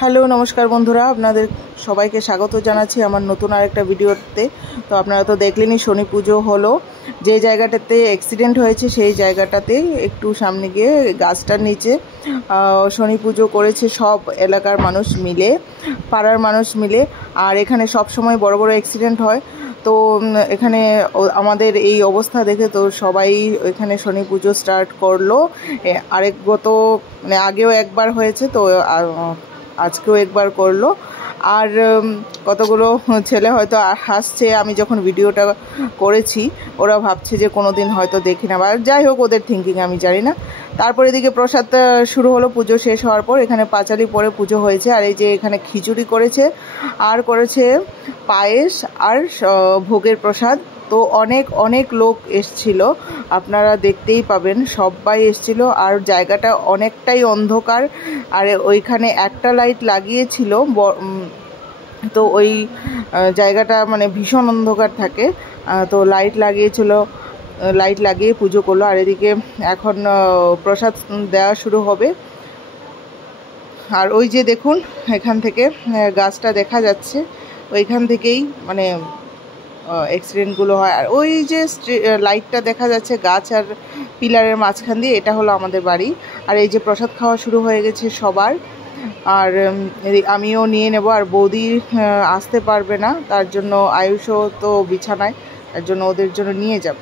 Hello নমস্কার বন্ধুরা, আপনাদের সবাইকে স্বাগত জানাচ্ছি আমার নতুন আরেকটা ভিডিওতে। তো আপনারা তো দেখলেনই শনি পুজো হলো। যে জায়গাটাতে অ্যাক্সিডেন্ট হয়েছে সেই জায়গাটাতে একটু সামনে গিয়ে গাছটার নিচে শনি পুজো করেছে সব এলাকার মানুষ মিলে, পাড়ার মানুষ মিলে। আর এখানে সব সময় বড় বড় অ্যাক্সিডেন্ট হয়। তো এখানে আমাদের এই অবস্থা দেখে তো সবাই এখানে শনি পুজো স্টার্ট করলো। আগেও একবার হয়েছে, তো আজকেও একবার করলো। আর কতগুলো ছেলে হয়তো হাসছে, আমি যখন ভিডিওটা করেছি ওরা ভাবছে যে কোনো দিন হয়তো দেখি না, বা যাই হোক ওদের থিঙ্কিং আমি জানি না। তারপর এদিকে প্রসাদ শুরু হলো। পুজো শেষ হওয়ার পর এখানে পাঁচালি পরে পুজো হয়েছে। আর এই যে এখানে খিচুড়ি করেছে, আর করেছে পায়েস আর ভোগের প্রসাদ। তো অনেক অনেক লোক এসছিল, আপনারা দেখতেই পাবেন সবাই এসছিল। আর জায়গাটা অনেকটাই অন্ধকার, আর ওইখানে একটা লাইট লাগিয়েছিল, তো ওই জায়গাটা মানে ভীষণ অন্ধকার থাকে। তো লাইট লাগিয়ে পুজো করলো। আর এদিকে এখন প্রসাদ দেওয়া শুরু হবে। আর ওই যে দেখুন এখান থেকে গাছটা দেখা যাচ্ছে, ওইখান থেকেই মানে অ্যাক্সিডেন্টগুলো হয়। আর ওই যে লাইটটা দেখা যাচ্ছে গাছ আর পিলারের মাঝখান দিয়ে, এটা হলো আমাদের বাড়ি। আর এই যে প্রসাদ খাওয়া শুরু হয়ে গেছে সবার। আর আমিও নিয়ে নেব। আর বৌদি আসতে পারবে না, তার জন্য আয়ুষও তো বিছানায়, তার জন্য ওদের জন্য নিয়ে যাব।